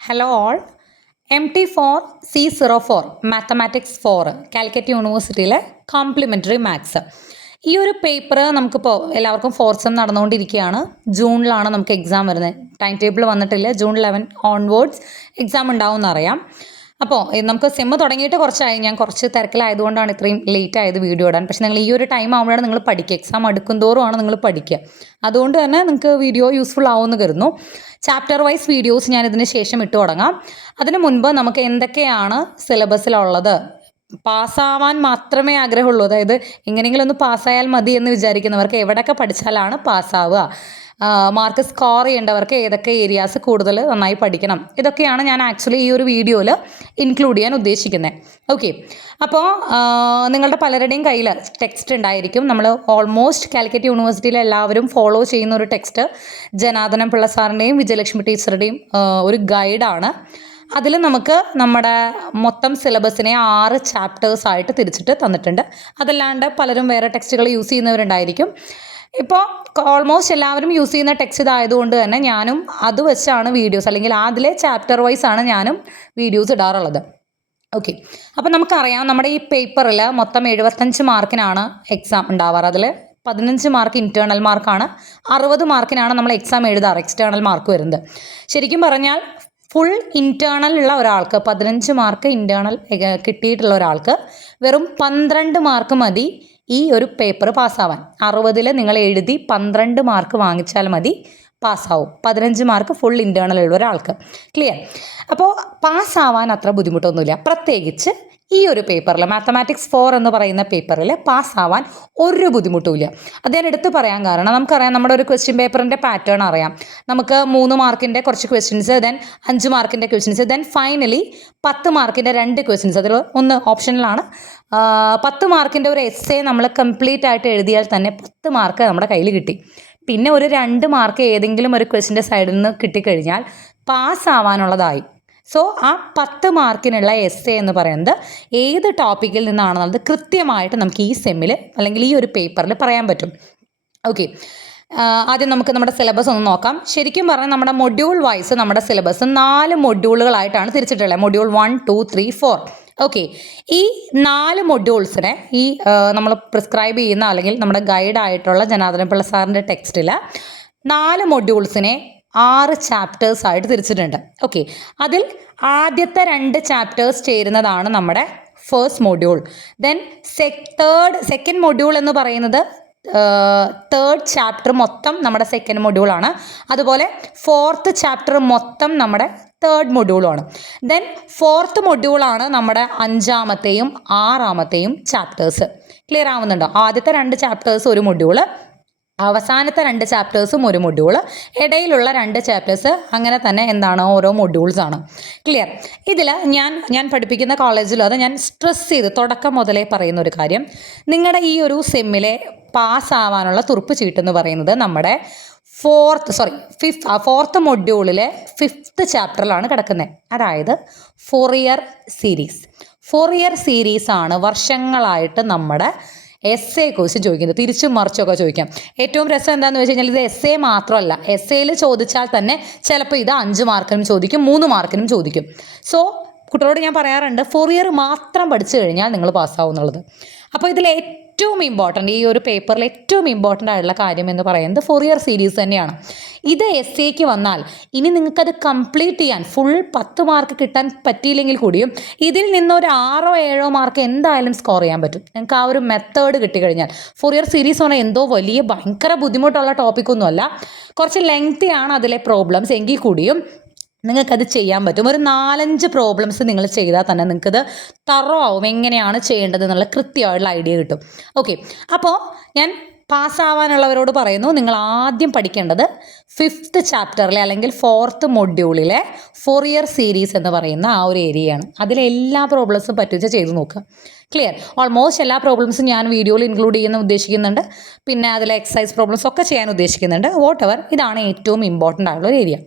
Hello all. MT4 C04 mathematics 4 Calicut യൂണിവേഴ്സിറ്റിയിലെ complimentary maths. ഈ ഒരു പേപ്പർ നമുക്കിപ്പോൾ എല്ലാവർക്കും ഫോർത്ത് സെം നടന്നുകൊണ്ടിരിക്കുകയാണ്. ജൂണിലാണ് നമുക്ക് എക്സാം വരുന്നത്. ടൈം ടേബിൾ വന്നിട്ടില്ല. ജൂൺ 11 ഓൺവേർഡ്സ് എക്സാം ഉണ്ടാവും എന്നറിയാം. അപ്പോൾ നമുക്ക് സെമ്മ് തുടങ്ങിയിട്ട് കുറച്ചായി. ഞാൻ കുറച്ച് തിരക്കിലായതുകൊണ്ടാണ് ഇത്രയും ലേറ്റ് ആയത് വീഡിയോ ഇടാൻ. പക്ഷേ നിങ്ങൾ ഈ ഒരു ടൈം ആകുമ്പോഴാണ് നിങ്ങൾ പഠിക്കുക. എക്സാം അടുക്കും തോറുമാണ് നിങ്ങൾ പഠിക്കുക. അതുകൊണ്ട് തന്നെ നിങ്ങൾക്ക് വീഡിയോ യൂസ്ഫുൾ ആവുമെന്ന് കരുതുന്നു. ചാപ്റ്റർ വൈസ് വീഡിയോസ് ഞാൻ ഇതിന് ശേഷം ഇട്ട് തുടങ്ങാം. അതിന് മുൻപ് നമുക്ക് എന്തൊക്കെയാണ് സിലബസിലുള്ളത്, പാസ്സാവാൻ മാത്രമേ ആഗ്രഹമുള്ളൂ, അതായത് എങ്ങനെയെങ്കിലും ഒന്ന് പാസ്സായാൽ മതി എന്ന് വിചാരിക്കുന്നവർക്ക് എവിടെയൊക്കെ പഠിച്ചാലാണ് പാസ്സാവുക, മാർക്ക് സ്കോർ ചെയ്യേണ്ടവർക്ക് ഏതൊക്കെ ഏരിയാസ് കൂടുതൽ നന്നായി പഠിക്കണം, ഇതൊക്കെയാണ് ഞാൻ ആക്ച്വലി ഈ ഒരു വീഡിയോയിൽ ഇൻക്ലൂഡ് ചെയ്യാൻ ഉദ്ദേശിക്കുന്നത്. ഓക്കെ, അപ്പോൾ നിങ്ങളുടെ പലരുടെയും കയ്യിൽ ടെക്സ്റ്റ് ഉണ്ടായിരിക്കും. നമ്മൾ ഓൾമോസ്റ്റ് കാലിക്കറ്റ് യൂണിവേഴ്സിറ്റിയിലെ എല്ലാവരും ഫോളോ ചെയ്യുന്ന ഒരു ടെക്സ്റ്റ് ജനാർദ്ദനൻ പിള്ള സാറിൻ്റെയും വിജയലക്ഷ്മി ടീച്ചറുടെയും ഒരു ഗൈഡാണ്. അതിൽ നമുക്ക് നമ്മുടെ മൊത്തം സിലബസിനെ 6 ചാപ്റ്റേഴ്സായിട്ട് തിരിച്ചിട്ട് തന്നിട്ടുണ്ട്. അതല്ലാണ്ട് പലരും വേറെ ടെക്സ്റ്റുകൾ യൂസ് ചെയ്യുന്നവരുണ്ടായിരിക്കും. ഇപ്പോൾ ഓൾമോസ്റ്റ് എല്ലാവരും യൂസ് ചെയ്യുന്ന ടെക്സ്റ്റ് ഇതായതുകൊണ്ട് തന്നെ ഞാനും അത് വെച്ചാണ് വീഡിയോസ്, അല്ലെങ്കിൽ അതിലെ ചാപ്റ്റർ വൈസ് ആണ് ഞാനും വീഡിയോസ് ഇടാറുള്ളത്. ഓക്കെ, അപ്പോൾ നമുക്കറിയാം നമ്മുടെ ഈ പേപ്പറിൽ മൊത്തം 75 മാർക്കിനാണ് എക്സാം ഉണ്ടാവാറ്. അതിൽ 15 മാർക്ക് ഇൻറ്റേർണൽ മാർക്കാണ്, 60 മാർക്കിനാണ് നമ്മൾ എക്സാം എഴുതാറ്, എക്സ്റ്റേണൽ മാർക്ക് വരുന്നത്. ശരിക്കും പറഞ്ഞാൽ ഫുൾ ഇൻറ്റേർണൽ ഉള്ള ഒരാൾക്ക് 15 മാർക്ക് ഇൻറ്റേർണൽ കിട്ടിയിട്ടുള്ള ഒരാൾക്ക് വെറും 12 മാർക്ക് മതി ഈ ഒരു പേപ്പർ പാസ്സാവാൻ. 60-ൽ നിങ്ങൾ എഴുതി 12 മാർക്ക് വാങ്ങിച്ചാൽ മതി, പാസ്സാവും. 15 മാർക്ക് ഫുൾ ഇൻറ്റേർണൽ ഉള്ള ഒരാൾക്ക്. ക്ലിയർ? അപ്പോൾ പാസ്സാവാൻ അത്ര ബുദ്ധിമുട്ടൊന്നുമില്ല. പ്രത്യേകിച്ച് ഈ ഒരു പേപ്പറിൽ മാത്തമാറ്റിക്സ് 4 എന്ന് പറയുന്ന പേപ്പറിൽ പാസ്സാവാൻ ഒരു ബുദ്ധിമുട്ടുമില്ല. അത് ഞാൻ എടുത്ത് പറയാൻ കാരണം നമുക്കറിയാം നമ്മുടെ ഒരു ക്വസ്റ്റ്യൻ പേപ്പറിൻ്റെ പാറ്റേൺ അറിയാം. നമുക്ക് 3 മാർക്കിൻ്റെ കുറച്ച് ക്വസ്റ്റ്യൻസ്, ദെൻ 5 മാർക്കിൻ്റെ ക്വസ്റ്റ്യൻസ്, ദെൻ ഫൈനലി 10 മാർക്കിൻ്റെ 2 ക്വസ്റ്റ്യൻസ്. അതിൽ ഒന്ന് ഓപ്ഷനിലാണ്. 10 മാർക്കിൻ്റെ ഒരു എസ്സേ നമ്മൾ കംപ്ലീറ്റ് ആയിട്ട് എഴുതിയാൽ തന്നെ 10 മാർക്ക് നമ്മുടെ കയ്യിൽ കിട്ടി. പിന്നെ ഒരു 2 മാർക്ക് ഏതെങ്കിലും ഒരു ക്വസ്റ്റ്യൻ്റെ സൈഡിൽ നിന്ന് കിട്ടിക്കഴിഞ്ഞാൽ പാസ്സാവാനുള്ളതായി. സോ ആ 10 മാർക്കിനുള്ള എസ്സേ എന്ന് പറയുന്നത് ഏത് ടോപ്പിക്കിൽ നിന്നാണെന്നുള്ളത് കൃത്യമായിട്ട് നമുക്ക് ഈ സെമ്മിൽ അല്ലെങ്കിൽ ഈ ഒരു പേപ്പറിൽ പറയാൻ പറ്റും. ഓക്കെ, ആദ്യം നമുക്ക് നമ്മുടെ സിലബസ് ഒന്ന് നോക്കാം. ശരിക്കും പറഞ്ഞാൽ നമ്മുടെ മൊഡ്യൂൾ വൈസ് നമ്മുടെ സിലബസ് 4 മൊഡ്യൂളുകളായിട്ടാണ് തിരിച്ചിട്ടുള്ളത്. മൊഡ്യൂൾ 1, 2, 3, 4. ഓക്കെ, ഈ 4 മൊഡ്യൂൾസിനെ ഈ നമ്മൾ പ്രിസ്ക്രൈബ് ചെയ്യുന്ന അല്ലെങ്കിൽ നമ്മുടെ ഗൈഡായിട്ടുള്ള ജനാർദ്ദനൻ പിള്ള സാറിൻ്റെ ടെക്സ്റ്റിൽ 4 മൊഡ്യൂൾസിനെ 6 ചാപ്റ്റേഴ്സായിട്ട് തിരിച്ചിട്ടുണ്ട്. ഓക്കെ, അതിൽ ആദ്യത്തെ 2 ചാപ്റ്റേഴ്സ് ചേരുന്നതാണ് നമ്മുടെ first module. Then second module എന്ന് പറയുന്നത് തേർഡ് ചാപ്റ്റർ മൊത്തം നമ്മുടെ സെക്കൻഡ് മൊഡ്യൂളാണ്. അതുപോലെ 4th ചാപ്റ്റർ മൊത്തം നമ്മുടെ തേർഡ് മൊഡ്യൂളാണ്. ദെൻ 4th മൊഡ്യൂളാണ് നമ്മുടെ 5ാമത്തെയും 6ാമത്തെയും ചാപ്റ്റേഴ്സ്. ക്ലിയർ ആവുന്നുണ്ടോ? ആദ്യത്തെ 2 ചാപ്റ്റേഴ്സ് ഒരു മൊഡ്യൂള്, അവസാനത്തെ 2 ചാപ്റ്റേഴ്സും ഒരു മൊഡ്യൂള്, ഇടയിലുള്ള 2 ചാപ്റ്റേഴ്സ്, അങ്ങനെ തന്നെ എന്താണ് ഓരോ മൊഡ്യൂൾസാണ്. ക്ലിയർ? ഇതിൽ ഞാൻ പഠിപ്പിക്കുന്ന കോളേജിൽ അത് ഞാൻ സ്ട്രെസ് ചെയ്ത് തുടക്കം മുതലേ പറയുന്ന ഒരു കാര്യം, നിങ്ങളുടെ ഈ ഒരു സെമ്മിലെ പാസ്സാവാനുള്ള തുറുപ്പ് ചീട്ടെന്ന് പറയുന്നത് നമ്മുടെ ഫോർത്ത് മൊഡ്യൂളിലെ 5th ചാപ്റ്ററിലാണ് കിടക്കുന്നത്. അതായത് ഫോറിയർ സീരീസാണ് വർഷങ്ങളായിട്ട് നമ്മുടെ എസ്സേ ക്വസ്റ്റ്യൻ ചോദിക്കുന്നത്. തിരിച്ചും മറിച്ചൊക്കെ ചോദിക്കാം. ഏറ്റവും രസം എന്താണെന്ന് വെച്ച് കഴിഞ്ഞാൽ ഇത് എസ്സേ മാത്രമല്ല, എസ്സേയിൽ ചോദിച്ചാൽ തന്നെ ചിലപ്പോൾ ഇത് 5 മാർക്കിനും ചോദിക്കും, 3 മാർക്കിനും ചോദിക്കും. സോ കുട്ടികളോട് ഞാൻ പറയാറുണ്ട്, ഫോറിയർ മാത്രം പഠിച്ചു കഴിഞ്ഞാൽ നിങ്ങൾ പാസ്സാവും എന്നുള്ളത്. അപ്പോൾ ഇതിൽ ഏറ്റവും ഇമ്പോർട്ടൻ്റ്, ഈ ഒരു പേപ്പറിൽ ഏറ്റവും ഇമ്പോർട്ടൻ്റ് ആയിട്ടുള്ള കാര്യം എന്ന് പറയുന്നത് ഫോറിയർ സീരീസ് തന്നെയാണ്. ഇത് എസ്സേക്ക് വന്നാൽ ഇനി നിങ്ങൾക്കത് കംപ്ലീറ്റ് ചെയ്യാൻ ഫുൾ 10 മാർക്ക് കിട്ടാൻ പറ്റിയില്ലെങ്കിൽ കൂടിയും ഇതിൽ നിന്നൊരു 6 or 7 മാർക്ക് എന്തായാലും സ്കോർ ചെയ്യാൻ പറ്റും. നിങ്ങൾക്ക് ആ ഒരു മെത്തേഡ് കിട്ടിക്കഴിഞ്ഞാൽ. ഫോറിയർ സീരീസ് പറഞ്ഞാൽ എന്തോ വലിയ ഭയങ്കര ബുദ്ധിമുട്ടുള്ള ടോപ്പിക്കൊന്നുമല്ല, കുറച്ച് ലെങ്തിയാണ് അതിലെ പ്രോബ്ലംസ്, എങ്കിൽ കൂടിയും നിങ്ങൾക്കത് ചെയ്യാൻ പറ്റും. ഒരു 4-5 പ്രോബ്ലംസ് നിങ്ങൾ ചെയ്താൽ തന്നെ നിങ്ങൾക്കത് തറോ ആവും, എങ്ങനെയാണ് ചെയ്യേണ്ടത് എന്നുള്ള കൃത്യമായിട്ടുള്ള ഐഡിയ കിട്ടും. ഓക്കെ, അപ്പോൾ ഞാൻ പാസ്സാവാനുള്ളവരോട് പറയുന്നു, നിങ്ങൾ ആദ്യം പഠിക്കേണ്ടത് 5th ചാപ്റ്ററിലെ അല്ലെങ്കിൽ 4th മൊഡ്യൂളിലെ ഫോറിയർ സീരീസ് എന്ന് പറയുന്ന ആ ഒരു ഏരിയയാണ്. അതിലെ എല്ലാ പ്രോബ്ലംസും പറ്റുവെച്ചാൽ ചെയ്ത് നോക്കുക. ക്ലിയർ? ഓൾമോസ്റ്റ് എല്ലാ പ്രോബ്ലംസും ഞാൻ വീഡിയോയിൽ ഇൻക്ലൂഡ് ചെയ്യുന്ന ഉദ്ദേശിക്കുന്നുണ്ട്. പിന്നെ അതിലെ എക്സസൈസ് പ്രോബ്ലംസ് ഒക്കെ ചെയ്യാൻ ഉദ്ദേശിക്കുന്നുണ്ട്. ഇതാണ് ഏറ്റവും ഇമ്പോർട്ടൻ്റ് ആയിട്ടുള്ള ഒരു ഏരിയ.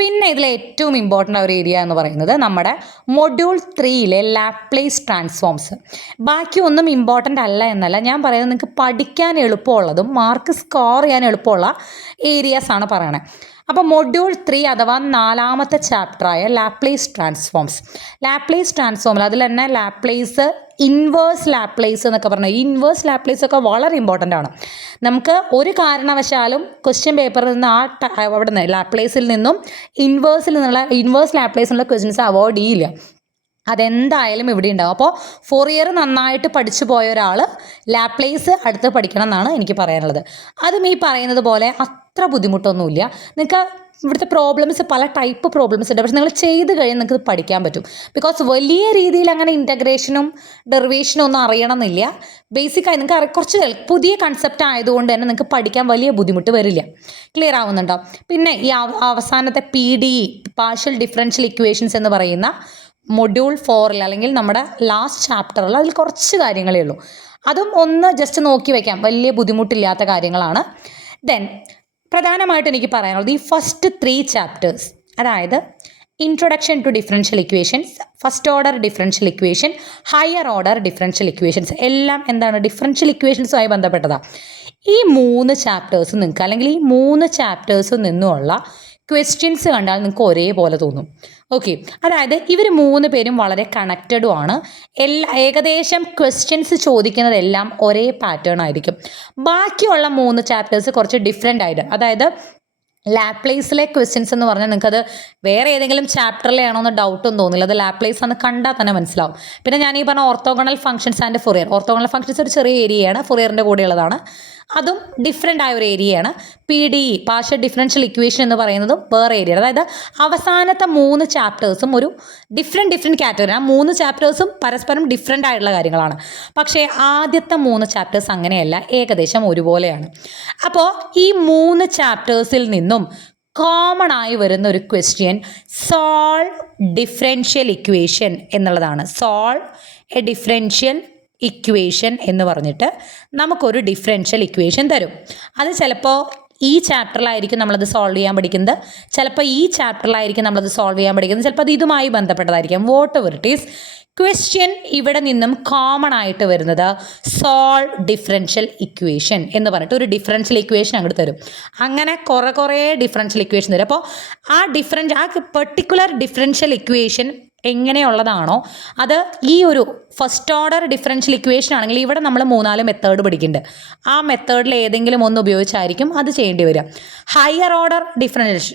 പിന്നെ ഇതിലെ ഏറ്റവും ഇമ്പോർട്ടൻ്റ് ഒരു ഏരിയ എന്ന് പറയുന്നത് നമ്മുടെ മൊഡ്യൂൾ 3-ലെ ലാപ്ലേസ് ട്രാൻസ്ഫോംസ്. ബാക്കിയൊന്നും ഇമ്പോർട്ടൻ്റ് അല്ല എന്നല്ല ഞാൻ പറയുന്നത്, നിങ്ങൾക്ക് പഠിക്കാൻ എളുപ്പമുള്ളതും മാർക്ക് സ്കോർ ചെയ്യാൻ എളുപ്പമുള്ള ഏരിയാസാണ് പറയണത്. അപ്പോൾ മൊഡ്യൂൾ 3 അഥവാ 4ാമത്തെ ചാപ്റ്ററായ ലാപ്ലേസ് ട്രാൻസ്ഫോംസ്. ലാപ്ലേസ് ട്രാൻസ്ഫോമിൽ അതിൽ തന്നെ ലാപ്ലേസ്, ഇൻവേഴ്സ് ലാപ്ലേസ് എന്നൊക്കെ പറഞ്ഞാൽ ഈ ഇൻവേഴ്സ് ലാപ്ലേസ് ഒക്കെ വളരെ ഇമ്പോർട്ടൻ്റ് ആണ്. നമുക്ക് ഒരു കാരണവശാലും ക്വസ്റ്റ്യൻ പേപ്പറിൽ നിന്ന് അവിടെ നിന്ന് ലാപ്ലേസിൽ നിന്നും ഇൻവേഴ്സ് ലാപ്ലേസിലുള്ള ക്വസ്റ്റ്യൻസ് അവോയ്ഡ് ചെയ്യില്ല. അതെന്തായാലും ഇവിടെ ഉണ്ടാവും. അപ്പോൾ ഫോറിയർ നന്നായിട്ട് പഠിച്ചു പോയ ഒരാൾ ലാപ്ലേസ് അടുത്ത് പഠിക്കണം എന്നാണ് എനിക്ക് പറയാനുള്ളത്. അതും ഈ പറയുന്നത് പോലെ അത്ര ബുദ്ധിമുട്ടൊന്നുമില്ല. നിങ്ങൾക്ക് ഇവിടുത്തെ പ്രോബ്ലംസ് പല ടൈപ്പ് പ്രോബ്ലംസ് ഉണ്ട്, പക്ഷെ നിങ്ങൾ ചെയ്ത് കഴിഞ്ഞാൽ നിങ്ങൾക്ക് പഠിക്കാൻ പറ്റും. ബിക്കോസ് വലിയ രീതിയിൽ അങ്ങനെ ഇൻ്റഗ്രേഷനും ഡെറിവേഷനും ഒന്നും അറിയണമെന്നില്ല. ബേസിക്കായി നിങ്ങൾക്ക് കുറച്ച് പുതിയ കൺസെപ്റ്റ് ആയതുകൊണ്ട് തന്നെ നിങ്ങൾക്ക് പഠിക്കാൻ വലിയ ബുദ്ധിമുട്ട് വരില്ല. ക്ലിയർ ആവുന്നുണ്ടോ? പിന്നെ ഈ അവസാനത്തെ PDE പാർഷ്യൽ ഡിഫറൻഷ്യൽ ഇക്വേഷൻസ് എന്ന് പറയുന്ന മൊഡ്യൂൾ 4 അല്ലെങ്കിൽ നമ്മുടെ ലാസ്റ്റ് ചാപ്റ്ററിൽ അതിൽ കുറച്ച് കാര്യങ്ങളേ ഉള്ളൂ. അതും ഒന്ന് ജസ്റ്റ് നോക്കി വയ്ക്കാം, വലിയ ബുദ്ധിമുട്ടില്ലാത്ത കാര്യങ്ങളാണ്. ദെൻ പ്രധാനമായിട്ട് എനിക്ക് പറയാനുള്ളത് ഈ ഫസ്റ്റ് 3 ചാപ്റ്റേഴ്സ്, അതായത് introduction to differential equations, first order differential equation, higher order differential equations, എല്ലാം എന്താണ് ഡിഫറൻഷ്യൽ ഇക്വേഷൻസുമായി ബന്ധപ്പെട്ടതാണ്. ഈ 3 ചാപ്റ്റേഴ്സും നിങ്ങൾക്ക് അല്ലെങ്കിൽ ഈ 3 ചാപ്റ്റേഴ്സിൽ നിന്നുമുള്ള ക്വസ്റ്റ്യൻസ് കണ്ടാൽ നിങ്ങൾക്ക് ഒരേപോലെ തോന്നും. ഓക്കെ, അതായത് ഇവർ 3 പേരും വളരെ കണക്റ്റഡും ആണ്. ഏകദേശം ക്വസ്റ്റ്യൻസ് ചോദിക്കുന്നതെല്ലാം ഒരേ പാറ്റേൺ ആയിരിക്കും. ബാക്കിയുള്ള 3 ചാപ്റ്റേഴ്സ് കുറച്ച് ഡിഫറെൻ്റ് ആയിട്ട്, അതായത് ലാപ്ലേസിലെ ക്വസ്റ്റ്യൻസ് എന്ന് പറഞ്ഞാൽ നിങ്ങൾക്കത് വേറെ ഏതെങ്കിലും ചാപ്റ്ററിലാണോ എന്ന് ഡൗട്ടൊന്നും തോന്നില്ല. അത് ലാപ്ലേസ് എന്ന് കണ്ടാൽ തന്നെ മനസ്സിലാവും. പിന്നെ ഞാൻ ഈ പറഞ്ഞ orthogonal functions and Fourier, orthogonal functions ഒരു ചെറിയ ഏരിയയാണ്, ഫൊറിയറിൻ്റെ കൂടെയുള്ളതാണ്. അതും ഡിഫറെൻ്റ് ആയ ഒരു ഏരിയയാണ്. PDE പാർഷ്യൽ ഡിഫറൻഷ്യൽ ഇക്വേഷൻ എന്ന് പറയുന്നതും വേറെ ഏരിയയാണ്. അതായത് അവസാനത്തെ 3 ചാപ്റ്റേഴ്സും ഒരു ഡിഫറെൻറ്റ് കാറ്റഗറി. ആ 3 ചാപ്റ്റേഴ്സും പരസ്പരം ഡിഫറെൻ്റ് ആയിട്ടുള്ള കാര്യങ്ങളാണ്. പക്ഷേ ആദ്യത്തെ 3 ചാപ്റ്റേഴ്സ് അങ്ങനെയല്ല, ഏകദേശം ഒരുപോലെയാണ്. അപ്പോൾ ഈ 3 ചാപ്റ്റേഴ്സിൽ നിന്നും കോമൺ ആയി വരുന്ന ഒരു ക്വസ്റ്റ്യൻ സോൾവ് ഡിഫറൻഷ്യൽ ഇക്വേഷൻ എന്നുള്ളതാണ്. സോൾവ് എ ഡിഫറൻഷ്യൽ ഇക്വേഷൻ എന്ന് പറഞ്ഞിട്ട് നമുക്കൊരു ഡിഫറൻഷ്യൽ ഇക്വേഷൻ തരും. അത് ചിലപ്പോൾ ഈ ചാപ്റ്ററിലായിരിക്കും നമ്മളത് സോൾവ് ചെയ്യാൻ പഠിക്കുന്നത്, ചിലപ്പോൾ ഈ ചാപ്റ്ററിലായിരിക്കും നമ്മളത് സോൾവ് ചെയ്യാൻ പഠിക്കുന്നത്, ചിലപ്പോൾ അത് ഇതുമായി ബന്ധപ്പെട്ടതായിരിക്കും. Whatever it is, question ഇവിടെ നിന്നും കോമൺ ആയിട്ട് വരുന്നത് സോൾവ് ഡിഫറൻഷ്യൽ ഇക്വേഷൻ എന്ന് പറഞ്ഞിട്ട് ഒരു ഡിഫറൻഷ്യൽ ഇക്വേഷൻ അങ്ങോട്ട് തരും. അങ്ങനെ കുറേ ഡിഫറൻഷ്യൽ ഇക്വേഷൻ തരും. അപ്പോൾ ആ പെർട്ടിക്കുലർ ഡിഫറൻഷ്യൽ ഇക്വേഷൻ എങ്ങനെയുള്ളതാണോ അത് ഈ ഒരു ഫസ്റ്റ് ഓർഡർ ഡിഫറൻഷ്യൽ ഇക്വേഷൻ ആണെങ്കിൽ ഇവിടെ നമ്മൾ 3-4 മെത്തേഡ് പഠിക്കുന്നുണ്ട്. ആ മെത്തേഡിൽ ഏതെങ്കിലും ഒന്ന് ഉപയോഗിച്ചായിരിക്കും അത് ചെയ്യേണ്ടി വരിക. ഹയർ ഓർഡർ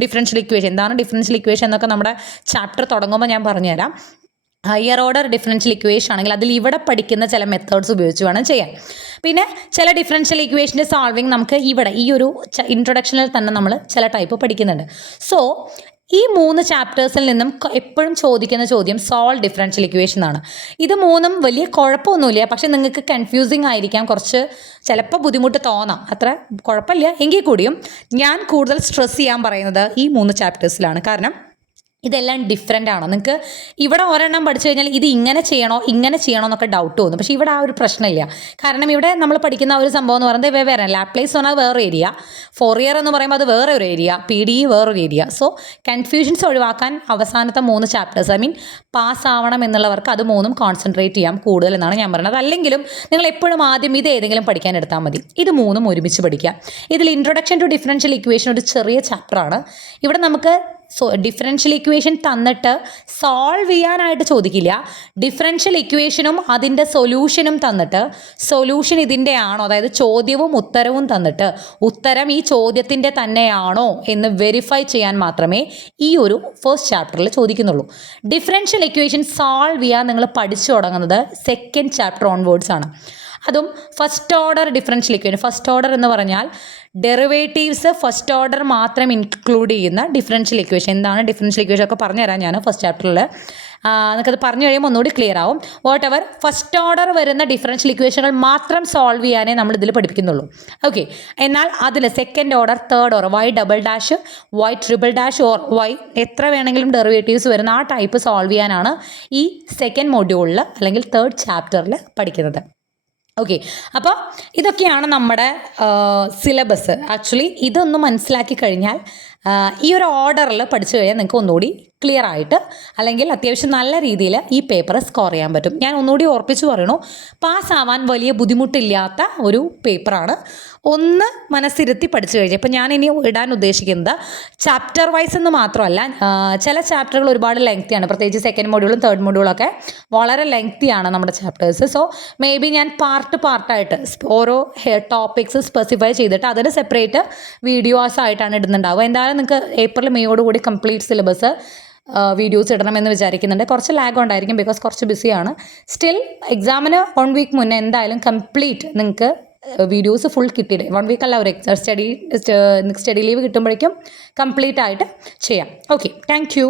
ഡിഫറൻഷ്യൽ ഇക്വേഷൻ, എന്താണ് ഡിഫറൻഷ്യൽ ഇക്വേഷൻ എന്നൊക്കെ നമ്മുടെ ചാപ്റ്റർ തുടങ്ങുമ്പോൾ ഞാൻ പറഞ്ഞുതരാം. ഹയർ ഓർഡർ ഡിഫറൻഷ്യൽ ഇക്വേഷൻ ആണെങ്കിൽ അതിൽ ഇവിടെ പഠിക്കുന്ന ചില മെത്തേഡ്സ് ഉപയോഗിച്ച് വേണം ചെയ്യാൻ. പിന്നെ ചില ഡിഫറൻഷ്യൽ ഇക്വേഷൻ്റെ സോൾവിങ് നമുക്ക് ഇവിടെ ഈ ഒരു ഇൻട്രൊഡക്ഷനിൽ തന്നെ നമ്മൾ ചില ടൈപ്പ് പഠിക്കുന്നുണ്ട്. സോ ഈ 3 ചാപ്റ്റേഴ്സിൽ നിന്നും എപ്പോഴും ചോദിക്കുന്ന ചോദ്യം സോൾവ് ഡിഫറൻഷ്യൽ ഇക്വേഷൻ ആണ്. ഇത് 3ഉം വലിയ കുഴപ്പമൊന്നുമില്ല, പക്ഷെ നിങ്ങൾക്ക് കൺഫ്യൂസിങ് ആയിരിക്കാം, കുറച്ച് ചിലപ്പോൾ ബുദ്ധിമുട്ട് തോന്നാം. അത്ര കുഴപ്പമില്ല എങ്കിൽ കൂടിയും ഞാൻ കൂടുതൽ സ്ട്രെസ് ചെയ്യാൻ പറയുന്നത് ഈ 3 ചാപ്റ്റേഴ്സിലാണ്. കാരണം ഇതെല്ലാം ഡിഫറെൻ്റ് ആണ്. നിങ്ങൾക്ക് ഇവിടെ ഒരെണ്ണം പഠിച്ചു കഴിഞ്ഞാൽ ഇത് ഇങ്ങനെ ചെയ്യണോ എന്നൊക്കെ ഡൗട്ട് തോന്നും. പക്ഷേ ഇവിടെ ആ ഒരു പ്രശ്നമില്ല. കാരണം ഇവിടെ നമ്മൾ പഠിക്കുന്ന ഒരു സംഭവം എന്ന് പറയുന്നത് വേറെ, ലാപ്ലേസ് എന്ന് പറഞ്ഞാൽ വേറെ ഏരിയ, ഫോറിയർ എന്ന് പറയുമ്പോൾ അത് വേറെ ഒരു ഏരിയ, PDE വേറൊരു ഏരിയ. സോ കൺഫ്യൂഷൻസ് ഒഴിവാക്കാൻ അവസാനത്തെ 3 ചാപ്റ്റേഴ്സ് പാസ് ആവണം എന്നുള്ളവർക്ക് അത് 3ഉം കോൺസെൻട്രേറ്റ് ചെയ്യാം കൂടുതൽ എന്നാണ് ഞാൻ പറയുന്നത്. അല്ലെങ്കിലും നിങ്ങൾ എപ്പോഴും ആദ്യം ഇത് ഏതെങ്കിലും പഠിക്കാൻ എടുത്താൽ മതി. ഇത് 3ഉം ഒരുമിച്ച് പഠിക്കാം. ഇതിൽ ഇൻട്രൊഡക്ഷൻ ടു ഡിഫറൻഷ്യൽ ഇക്വേഷൻ ഒരു ചെറിയ ചാപ്റ്ററാണ്. ഇവിടെ നമുക്ക് ഡിഫറൻഷ്യൽ ഇക്വേഷൻ തന്നിട്ട് സോൾവ് ചെയ്യാനായിട്ട് ചോദിക്കില്ല. ഡിഫറൻഷ്യൽ ഇക്വേഷനും അതിൻ്റെ സൊല്യൂഷനും തന്നിട്ട് സൊല്യൂഷൻ ഇതിൻ്റെ ആണോ, അതായത് ചോദ്യവും ഉത്തരവും തന്നിട്ട് ഉത്തരം ഈ ചോദ്യത്തിൻ്റെ തന്നെയാണോ എന്ന് വെരിഫൈ ചെയ്യാൻ മാത്രമേ ഈ ഒരു ഫസ്റ്റ് ചാപ്റ്ററിൽ ചോദിക്കുന്നുള്ളൂ. ഡിഫറൻഷ്യൽ ഇക്വേഷൻ സോൾവ് ചെയ്യാൻ നിങ്ങൾ പഠിച്ചു തുടങ്ങുന്നത് സെക്കൻഡ് ചാപ്റ്റർ ഓൺവേർഡ്സ് ആണ്. അതും first order differential equation. First order എന്ന് പറഞ്ഞാൽ ഡെറിവേറ്റീവ്സ് ഫസ്റ്റ് ഓർഡർ മാത്രം ഇൻക്ലൂഡ് ചെയ്യുന്ന ഡിഫറൻഷ്യൽ ഇക്വേഷൻ. എന്താണ് ഡിഫറൻഷ്യൽ ഇക്വേഷൻ ഒക്കെ പറഞ്ഞുതരാം ഞാൻ ഫസ്റ്റ് ചാപ്റ്ററിൽ. നമുക്കത് പറഞ്ഞു കഴിയുമ്പോൾ ഒന്നുകൂടി ക്ലിയർ ആവും. വാട്ട് എവർ ഫസ്റ്റ് ഓർഡർ വരുന്ന ഡിഫറൻഷ്യൽ ഇക്വേഷനുകൾ മാത്രം സോൾവ് ചെയ്യാനേ നമ്മൾ ഇതിൽ പഠിപ്പിക്കുന്നുള്ളൂ. ഓക്കെ, എന്നാൽ അതിൽ second order, third order, y∬, y∼, or y എത്ര വേണമെങ്കിലും ഡെറിവേറ്റീവ്സ് വരുന്ന ആ ടൈപ്പ് സോൾവ് ചെയ്യാനാണ് ഈ സെക്കൻഡ് മൊഡ്യൂളിൽ അല്ലെങ്കിൽ തേർഡ് ചാപ്റ്ററിൽ പഠിക്കുന്നത്. ഓക്കെ, അപ്പോൾ ഇതൊക്കെയാണ് നമ്മുടെ സിലബസ്. ആക്ച്വലി ഇതൊന്ന് മനസ്സിലാക്കി കഴിഞ്ഞാൽ ഈ ഒരു ഓർഡറിൽ പഠിച്ചു കഴിഞ്ഞാൽ നിങ്ങൾക്ക് ഒന്നുകൂടി ക്ലിയർ ആയിട്ട് അല്ലെങ്കിൽ അത്യാവശ്യം നല്ല രീതിയിൽ ഈ പേപ്പർ സ്കോർ ചെയ്യാൻ പറ്റും. ഞാൻ ഒന്നുകൂടി ഓർപ്പിച്ച് പറയണു, പാസ്സാവാൻ വലിയ ബുദ്ധിമുട്ടില്ലാത്ത ഒരു പേപ്പറാണ്. ഒന്ന് മനസ്സിരുത്തി പഠിച്ചു കഴിഞ്ഞാൽ, ഇപ്പം ഞാൻ ഇനി ഇടാൻ ഉദ്ദേശിക്കുന്നത് ചാപ്റ്റർ വൈസ് എന്ന് മാത്രമല്ല, ചില ചാപ്റ്ററുകൾ ഒരുപാട് ലെങ്തിയാണ്, പ്രത്യേകിച്ച് സെക്കൻഡ് മൊഡ്യൂളും തേർഡ് മൊഡ്യൂളൊക്കെ വളരെ ലെങ്തിയാണ് നമ്മുടെ ചാപ്റ്റേഴ്സ്. സോ മേ ബി ഞാൻ പാർട്ടായിട്ട് ഓരോ ടോപ്പിക്സ് സ്പെസിഫൈ ചെയ്തിട്ട് അതിന് സെപ്പറേറ്റ് വീഡിയോസ് ആയിട്ടാണ് ഇടുന്നുണ്ടാവുക. എന്തായാലും നിങ്ങൾക്ക് ഏപ്രിൽ മെയ്യോടുകൂടി കംപ്ലീറ്റ് സിലബസ് വീഡിയോസ് ഇടണമെന്ന് വിചാരിക്കുന്നുണ്ട്. കുറച്ച് ലാഗ് ഉണ്ടായിരിക്കും, ബിക്കോസ് കുറച്ച് ബിസിയാണ്. സ്റ്റിൽ എക്സാമിന് 1 വീക്ക് മുന്നേ എന്തായാലും കംപ്ലീറ്റ് നിങ്ങൾക്ക് വീഡിയോസ് ഫുൾ കിട്ടിയിട്ട് 1 വീക്കല്ല, ഒരു സ്റ്റഡി ലീവ് കിട്ടുമ്പോഴേക്കും കംപ്ലീറ്റ് ആയിട്ട് ചെയ്യാം. Okay, thank you.